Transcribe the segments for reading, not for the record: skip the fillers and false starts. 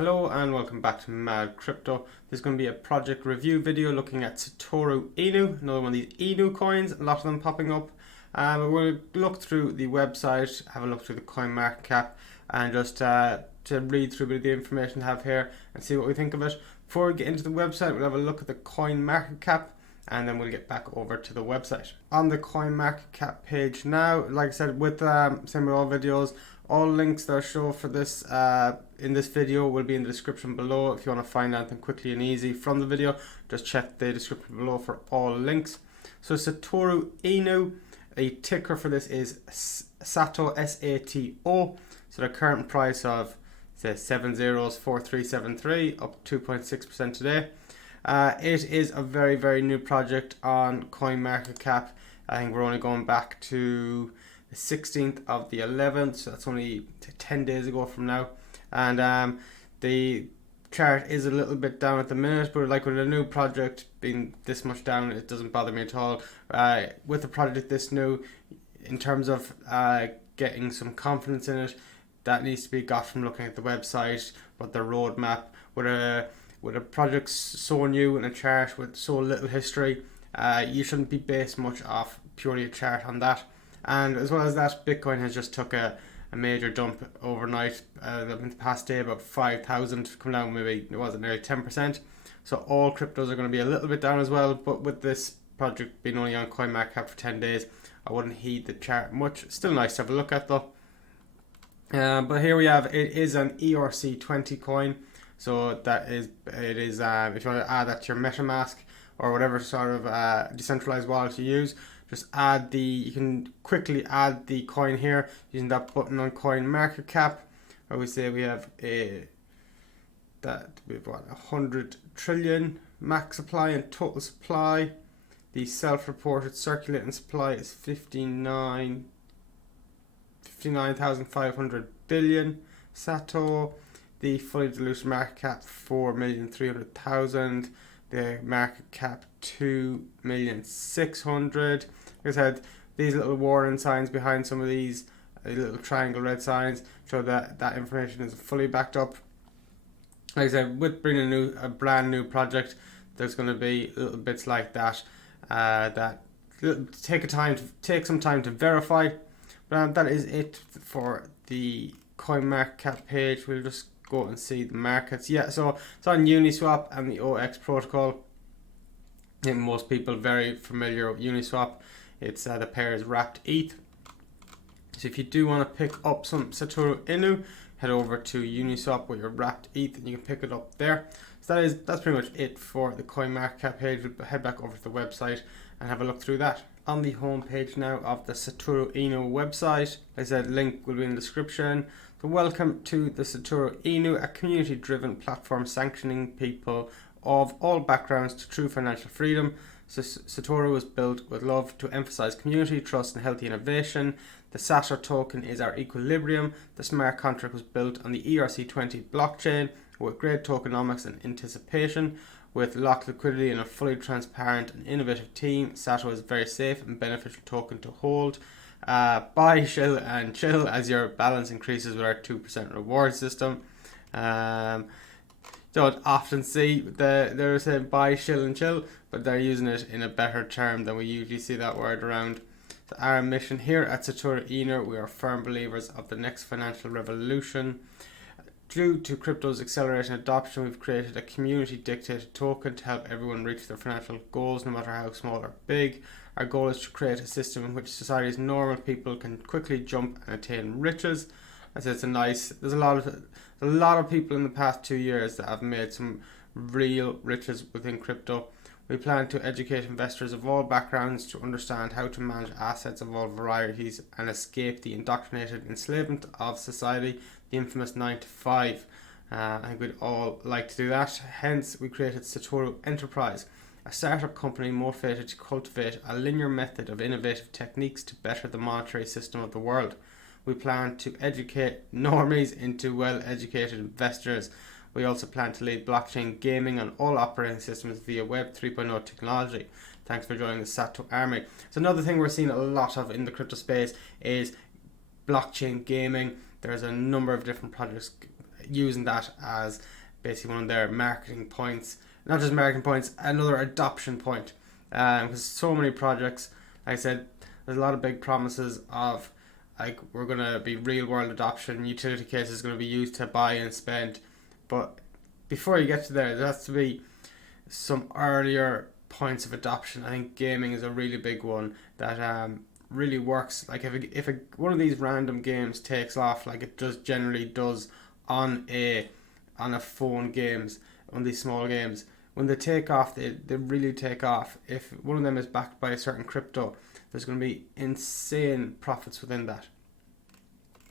Hello and welcome back to Mad Crypto. This is going to be a project review video looking at Satoru Inu, another one of these Inu coins, a lot of them popping up. We'll look through the website, have a look through the coin market cap, and just to read through a bit of the information I have here and see what we think of it. Before we get into the website, we'll have a look at the coin market cap, and then we'll get back over to the website. On the coin market cap page now, like I said, with same with all videos, all links that I show for this in this video will be in the description below. If you want to find anything quickly and easy from the video, just check the description below for all links. So Satoru Inu, a ticker for this is Sato, S-A-T-O. So the current price of say 704373, up 2.6% today. It is a very new project on CoinMarketCap. I think we're only going back to the 16th of the 11th, so that's only 10 days ago from now. And the chart is a little bit down at the minute, but like with a new project being this much down, it doesn't bother me at all. With a project this new, in terms of getting some confidence in it, that needs to be got from looking at the website, but the roadmap. With a project so new and a chart with so little history, you shouldn't be based much off purely a chart on that. And as well as that, Bitcoin has just took a major dump overnight. In the past day, about 5,000, come down maybe, it wasn't nearly 10%. So all cryptos are going to be a little bit down as well. But with this project being only on CoinMarketCap for 10 days, I wouldn't heed the chart much. Still nice to have a look at though. But here we have, it is an ERC20 coin. So that is, it is, if you want to add that to your MetaMask or whatever sort of decentralized wallet you use, just add you can quickly add the coin here using that button on CoinMarketCap, where we say we have we've got 100 trillion max supply and total supply. The self-reported circulating supply is 59,500 billion Sato. The fully diluted market cap 4,300,000. The market cap 2,600,000. Like I said, these little warning signs behind some of these little triangle red signs show that that information is fully backed up. Like I said, with bringing a brand new project, there's going to be little bits like that that take some time to verify. But that is it for the CoinMarketCap page. We'll just go and see the markets. Yeah, so it's on Uniswap and the OX protocol. I think most people very familiar with Uniswap. It's the pair is wrapped ETH. So if you do want to pick up some Satoru Inu, head over to Uniswap with your wrapped ETH and you can pick it up there. So that's pretty much it for the CoinMarketCap page. We'll head back over to the website and have a look through that. On the home page now of the Satoru Inu website, like I said, link will be in the description. So welcome to the Satoru Inu, a community-driven platform sanctioning people of all backgrounds to true financial freedom. So Satoru was built with love to emphasize community, trust, and healthy innovation. The Satoru token is our equilibrium. The smart contract was built on the ERC20 blockchain with great tokenomics and anticipation. With locked liquidity and a fully transparent and innovative team, Satoru is a very safe and beneficial token to hold. Buy, shill, and chill as your balance increases with our 2% reward system. Don't often see they're saying buy, shill, and chill, but they're using it in a better term than we usually see that word around. So our mission here at Satoru Inu, we are firm believers of the next financial revolution. Due to crypto's accelerating adoption, we've created a community-dictated token to help everyone reach their financial goals, no matter how small or big. Our goal is to create a system in which society's normal people can quickly jump and attain riches. I said there's a lot of people in the past 2 years that have made some real riches within crypto. We plan to educate investors of all backgrounds to understand how to manage assets of all varieties and escape the indoctrinated enslavement of society, the infamous 9 to 5. I think we'd all like to do that. Hence, we created Satoru Enterprise, a startup company motivated to cultivate a linear method of innovative techniques to better the monetary system of the world. We plan to educate normies into well-educated investors. We also plan to lead blockchain gaming on all operating systems via Web 3.0 technology. Thanks for joining the Sato Army. So another thing we're seeing a lot of in the crypto space is blockchain gaming. There's a number of different projects using that as basically one of their marketing points. Not just marketing points, another adoption point. Because so many projects, like I said, there's a lot of big promises of like we're going to be real world adoption, utility cases going to be used to buy and spend. But before you get to there has to be some earlier points of adoption. I think gaming is a really big one that really works. Like if one of these random games takes off, like it just generally does on a phone games, on these small games, when they take off, they really take off. If one of them is backed by a certain crypto, there's going to be insane profits within that.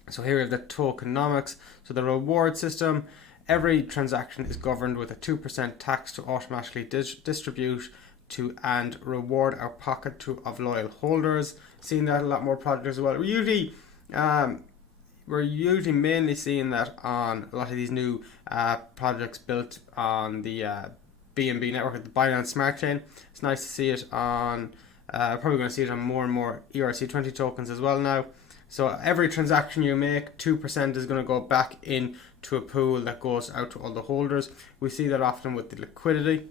So here we have the tokenomics. So the reward system, every transaction is governed with a 2% tax to automatically distribute to and reward our pocket of loyal holders. Seeing that a lot more projects as well. We're usually mainly seeing that on a lot of these new projects built on the BNB network, the Binance Smart Chain. It's nice to see it on, probably going to see it on more and more ERC20 tokens as well now. So every transaction you make, 2% is going to go back into a pool that goes out to all the holders. We see that often with the liquidity.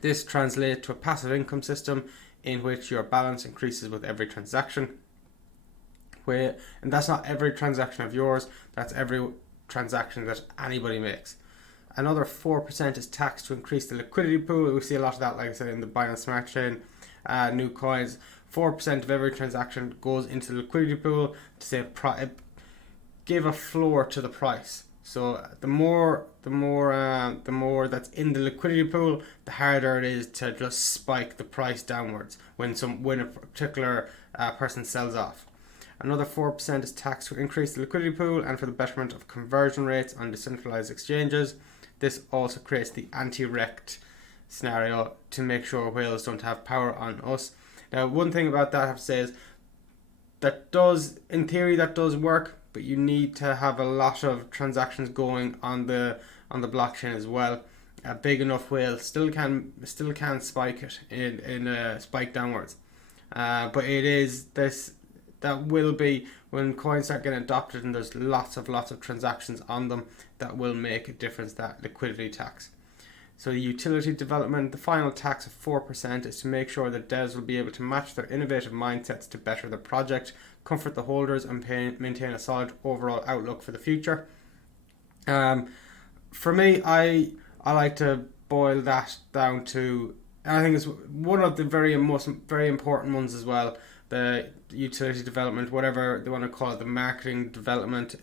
This translates to a passive income system in which your balance increases with every transaction. And that's not every transaction of yours, that's every transaction that anybody makes. Another 4% is taxed to increase the liquidity pool. We see a lot of that, like I said, in the Binance Smart Chain, new coins. 4% of every transaction goes into the liquidity pool to say give a floor to the price. So the more that's in the liquidity pool, the harder it is to just spike the price downwards when a particular person sells off. Another 4% is taxed to increase the liquidity pool and for the betterment of conversion rates on decentralized exchanges. This also creates the anti-rect scenario to make sure whales don't have power on us. Now, one thing about that I have to say is in theory that does work, but you need to have a lot of transactions going on the blockchain as well. A big enough whale still can spike it in a spike downwards. But it is this that will be when coins start getting adopted and there's lots of transactions on them, that will make a difference, that liquidity tax. So the utility development, the final tax of 4% is to make sure that devs will be able to match their innovative mindsets to better the project, comfort the holders and maintain a solid overall outlook for the future. For me, I like to boil that down to, and I think it's one of the very important ones as well, the utility development, whatever they want to call it, the marketing development,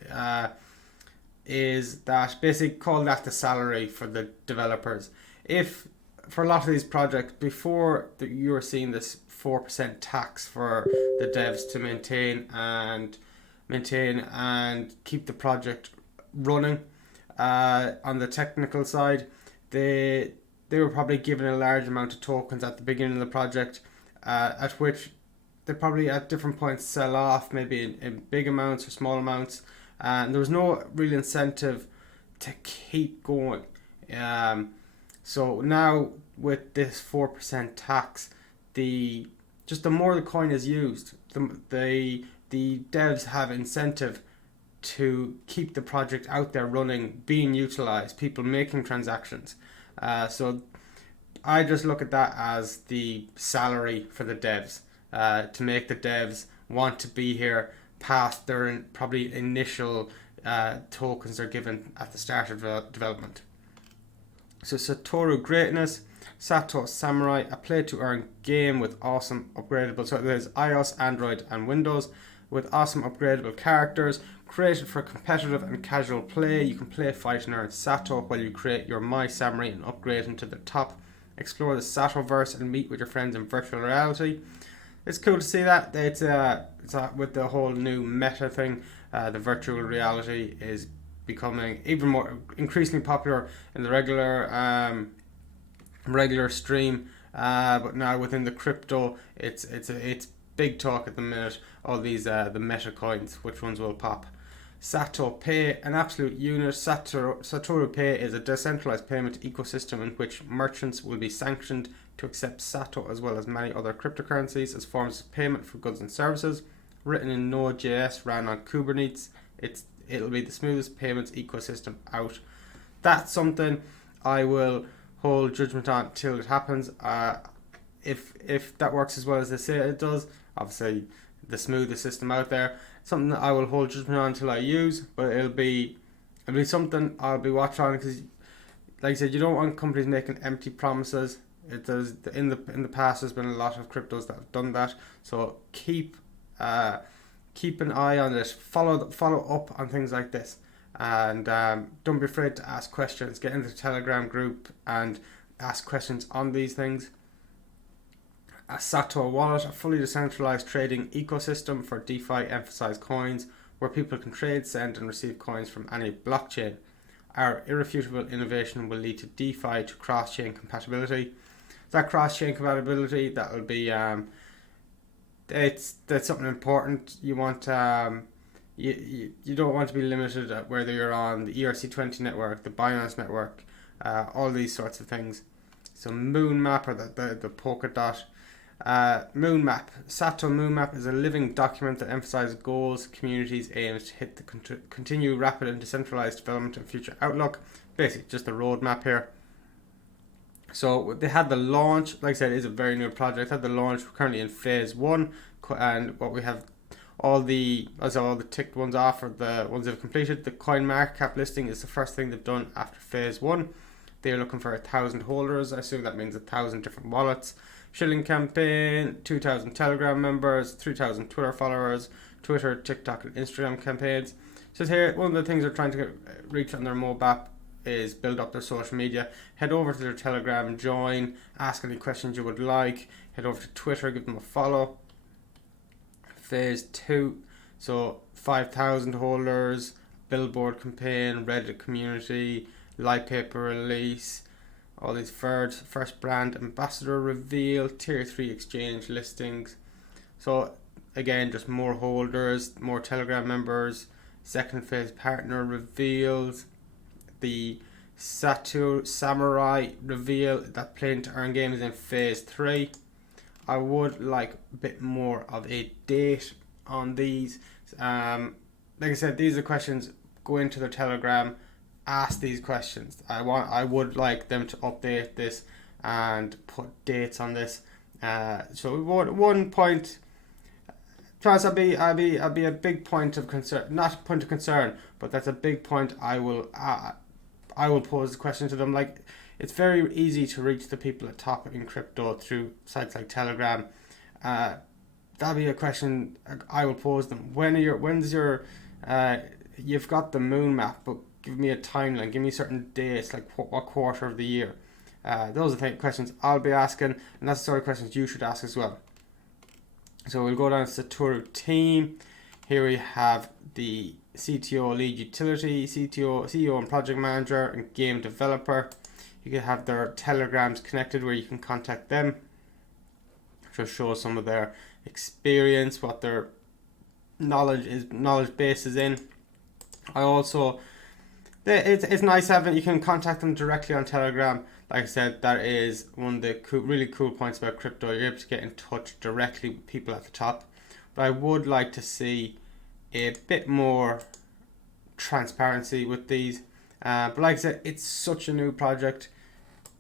is that basically call that the salary for the developers. If for a lot of these projects, before you were seeing this 4% tax for the devs to maintain and keep the project running, on the technical side, they were probably given a large amount of tokens at the beginning of the project, at which they probably at different points sell off, maybe in big amounts or small amounts, and there was no real incentive to keep going. So now with this 4% tax, the more the coin is used, the devs have incentive to keep the project out there running, being utilized, people making transactions. So I just look at that as the salary for the devs, to make the devs want to be here past their probably initial tokens they're given at the start of development. So Satoru Greatness, Sato Samurai, a play to earn game with awesome upgradable, so there's iOS, Android and Windows, with awesome upgradable characters, created for competitive and casual play. You can play, fight and earn Sato while you create your My Samurai and upgrade into the top. Explore the Satoverse and meet with your friends in virtual reality. It's cool to see that. It's with the whole new meta thing, the virtual reality is becoming even more increasingly popular in the regular stream, but now within the crypto, it's big talk at the minute. All these the meta coins, which ones will pop. Sato Pay, an absolute unit. Satoru Pay is a decentralized payment ecosystem in which merchants will be sanctioned to accept Sato as well as many other cryptocurrencies as forms of payment for goods and services. Written in Node.js, ran on Kubernetes. it'll be the smoothest payments ecosystem out. That's something I will hold judgment on till it happens. If that works as well as they say it does, obviously the smoothest system out there, something that I will hold judgment on until I use, but it'll be something I'll be watching on, because like I said, you don't want companies making empty promises. It does in the past. There's been a lot of cryptos that have done that. So keep an eye on it. Follow up on things like this, and don't be afraid to ask questions. Get into the Telegram group and ask questions on these things. A Satoru wallet, a fully decentralized trading ecosystem for DeFi emphasized coins, where people can trade, send, and receive coins from any blockchain. Our irrefutable innovation will lead to DeFi to cross-chain compatibility. That cross-chain compatibility, that will be that's something important. You want you don't want to be limited at whether you're on the ERC20 network, the Binance network, all these sorts of things. So Moonmap, or the Polkadot Moonmap. Satoru Moonmap is a living document that emphasizes goals, communities, aims to hit the continue rapid and decentralized development and future outlook. Basically, just a roadmap here. So they had the launch. Like I said, it is a very new project. Had the launch. We're currently in phase 1, and what we have all the ticked ones off, or the ones they've completed. The coin market cap listing is the first thing they've done after phase 1. They're looking for 1,000 holders. I assume that means 1,000 different wallets. Shilling campaign, 2,000 Telegram members, 3,000 Twitter followers, Twitter, TikTok, and Instagram campaigns. So here, one of the things they're trying to reach on their mobile app is build up their social media. Head over to their Telegram, join, ask any questions you would like. Head over to Twitter, give them a follow. Phase 2, so 5,000 holders, billboard campaign, Reddit community, light paper release, all these first brand ambassador reveal, tier 3 exchange listings. So again, just more holders, more Telegram members. Second phase partner reveals. The Satoru Samurai reveal, that playing to earn game, is in phase 3. I would like a bit more of a date on these. Like I said, these are questions. Go into their Telegram, ask these questions. I would like them to update this and put dates on this. So one point, perhaps I'll be a big point of concern, not a point of concern, but that's a big point. I will pose the question to them. Like, it's very easy to reach the people at top in crypto through sites like Telegram. That'll be a question I will pose them. When's your you've got the moon map, but give me a timeline, give me certain dates, like what quarter of the year. Those are the questions I'll be asking, and that's the sort of questions you should ask as well. So we'll go down to Satoru Team. Here we have the CTO, lead utility, CEO and project manager, and game developer. You can have their Telegrams connected where you can contact them. Just show some of their experience, what their knowledge base is in. It's nice having, you can contact them directly on Telegram. Like I said, that is one of the really cool points about crypto. You're able to get in touch directly with people at the top. But I would like to see a bit more transparency with these. But like I said, it's such a new project.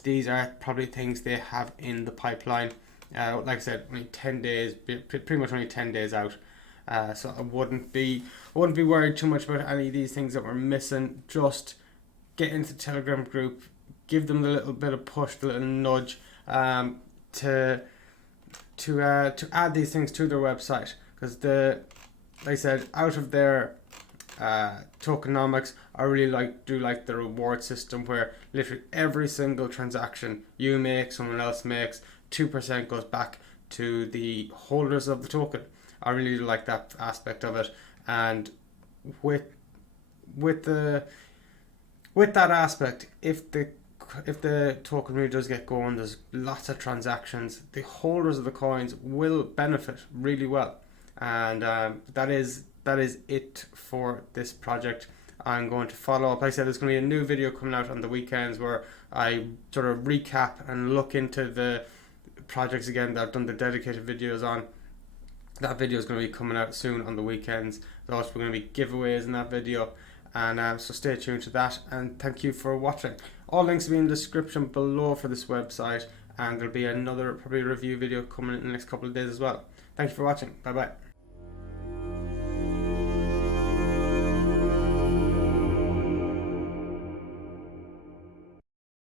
These are probably things they have in the pipeline. Like I said, only 10 days, pretty much only 10 days out. So I wouldn't be worried too much about any of these things that we're missing. Just get into the Telegram group, give them the little bit of push, the little nudge, to add these things to their website, because like I said, out of their tokenomics, I really do like the reward system, where literally every single transaction you make, someone else makes, 2% goes back to the holders of the token. I really do like that aspect of it, and with that aspect, if the token really does get going, there's lots of transactions, the holders of the coins will benefit really well, and that is it for this project. I'm going to follow up. Like I said, there's going to be a new video coming out on the weekends where I sort of recap and look into the projects again that I've done the dedicated videos on. That video is going to be coming out soon on the weekends. There's also going to be giveaways in that video, and so stay tuned to that, and thank you for watching. All links will be in the description below for this website, and there'll be another probably review video coming in the next couple of days as well. Thank you for watching. Bye bye.